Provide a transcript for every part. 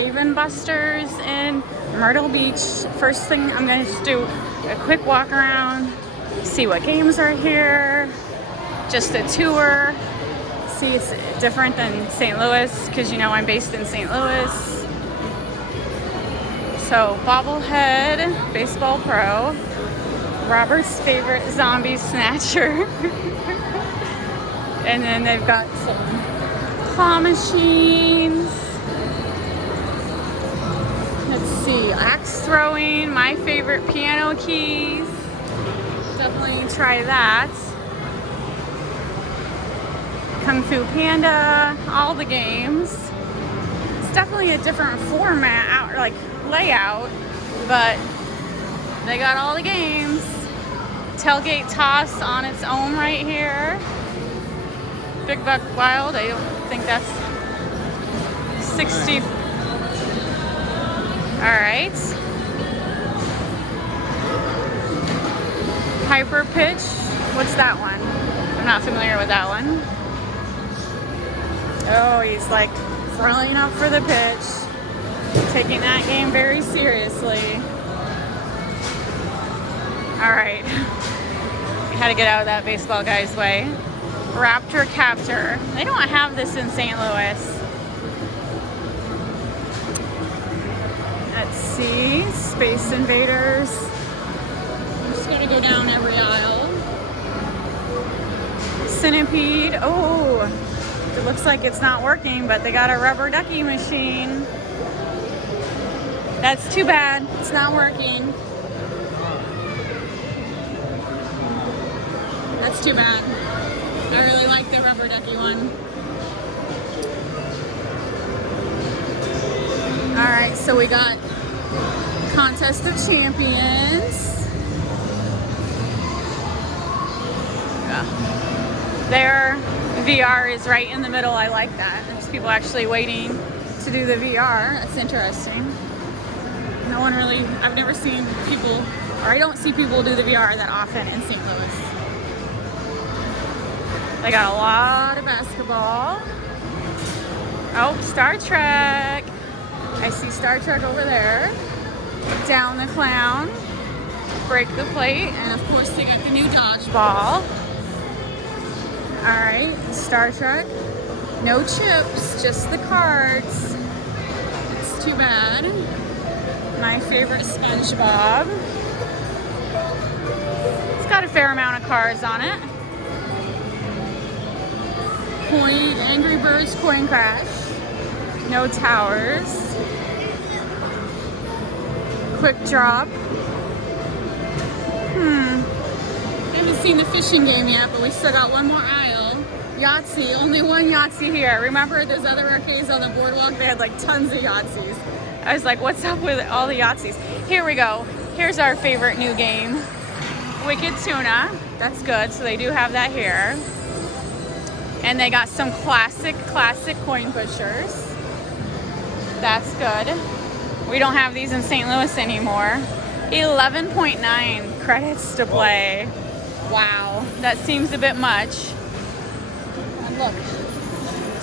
Dave & Buster's in Myrtle Beach. First thing, I'm gonna just do a quick walk around, see what games are here, just a tour. See, it's different than St. Louis because you know I'm based in St. Louis. So bobblehead, baseball pro, Robert's favorite zombie snatcher. And then they've got some claw machines. Let's see, axe throwing, my favorite, piano keys. Definitely try that. Kung Fu Panda, all the games. It's definitely a different format, like layout, but they got all the games. Tailgate toss on its own right here. Big Buck Wild, I don't think that's 60. All right. Hyper pitch, what's that one? I'm not familiar with that one. Oh, he's like throwing up for the pitch, taking that game very seriously. All right, we had to get out of that baseball guy's way. Raptor Captor. They don't have this in St. Louis. Let's see, Space Invaders. I'm just gonna go down every aisle. Centipede. Oh, it looks like it's not working, but they got a rubber ducky machine. That's too bad. It's not working. That's too bad. I really like the rubber ducky one. All right, so we got Contest of Champions. Yeah. Their VR is right in the middle. I like that. There's people actually waiting to do the VR. That's interesting. No one really, I've never seen people, or I don't see people do the VR that often in St. Louis. They got a lot of basketball. Oh, Star Trek. I see Star Trek over there. Down the Clown. Break the Plate. And of course they got the new dodgeball. All right, Star Trek. No chips, just the cards. It's too bad. My favorite, SpongeBob. It's got a fair amount of cards on it. Angry Birds Coin Crash. No towers. Quick Drop. I haven't seen the fishing game yet, but we still got one more aisle. Yahtzee, only one Yahtzee here. Remember those other arcades on the boardwalk? They had like tons of Yahtzees. I was like, what's up with all the Yahtzees? Here we go. Here's our favorite new game. Wicked Tuna. That's good, so they do have that here. And they got some classic coin pushers. That's good. We don't have these in St. Louis anymore. 11.9 credits to play. Wow, that seems a bit much. And look.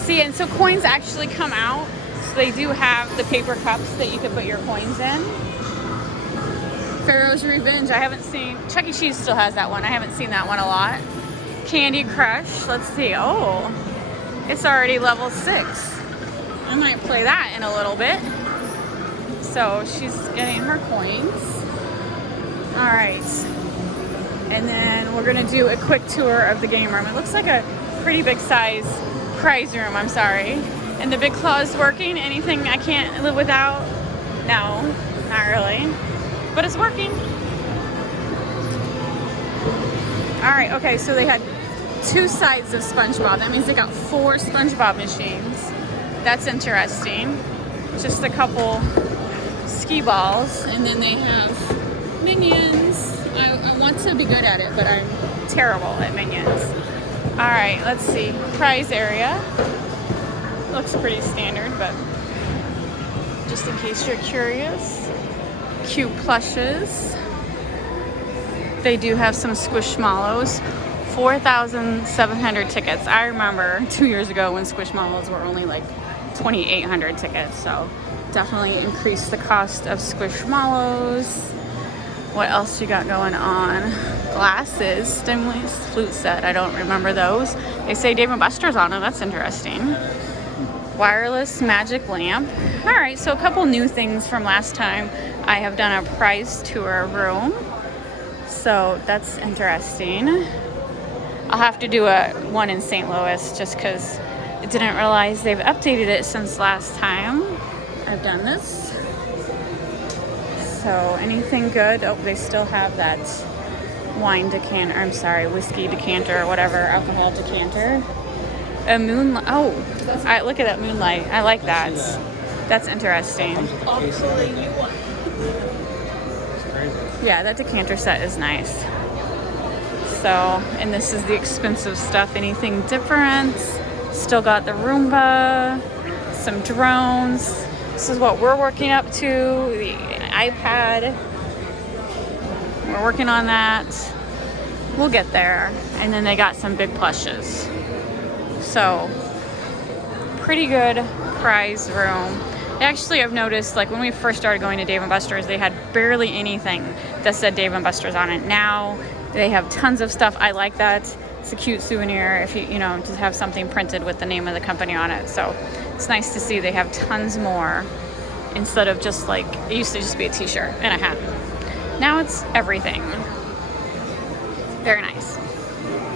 See, and so coins actually come out. So they do have the paper cups that you can put your coins in. Pharaoh's Revenge, I haven't seen. Chuck E. Cheese still has that one. I haven't seen that one a lot. Candy Crush, let's see. Oh, it's already level 6. I might play that in a little bit. So she's getting her coins. All right. And then we're gonna do a quick tour of the game room. It looks like a pretty big size prize room, I'm sorry. And the Big Claw is working. Anything I can't live without? No, not really. But it's working. All right, okay, so they had 2 sides of SpongeBob. That means they got 4 SpongeBob machines. That's interesting. Just a couple skee balls, and then they have Minions. I want to be good at it, but I'm terrible at Minions. All right, let's see. Prize area. Looks pretty standard, but just in case you're curious. Cute plushes. They do have some Squishmallows. 4,700 tickets. I remember 2 years ago when Squishmallows were only like 2,800 tickets. So definitely increased the cost of Squishmallows. What else you got going on? Glasses, Stimulus, flute set. I don't remember those. They say Dave & Buster's on them. That's interesting. Wireless magic lamp. All right, so a couple new things from last time. I have done a prize tour room. So that's interesting. I'll have to do one in St. Louis just because I didn't realize they've updated it since last time I've done this. So anything good? Oh, they still have that wine decanter. I'm sorry, whiskey decanter or whatever, alcohol decanter. A moonlight. Oh, look at that moonlight. I like that. That's interesting. Yeah, that decanter set is nice. So, and this is the expensive stuff. Anything different? Still got the Roomba, some drones. This is what we're working up to. The iPad. We're working on that. We'll get there. And then they got some big plushes. So, pretty good prize room. Actually, I've noticed, like, when we first started going to Dave & Buster's, they had barely anything that said Dave & Buster's on it. Now, they have tons of stuff. I like that. It's a cute souvenir if you know, to have something printed with the name of the company on it. So, it's nice to see they have tons more instead of just, like, it used to just be a t-shirt and a hat. Now it's everything. Very nice.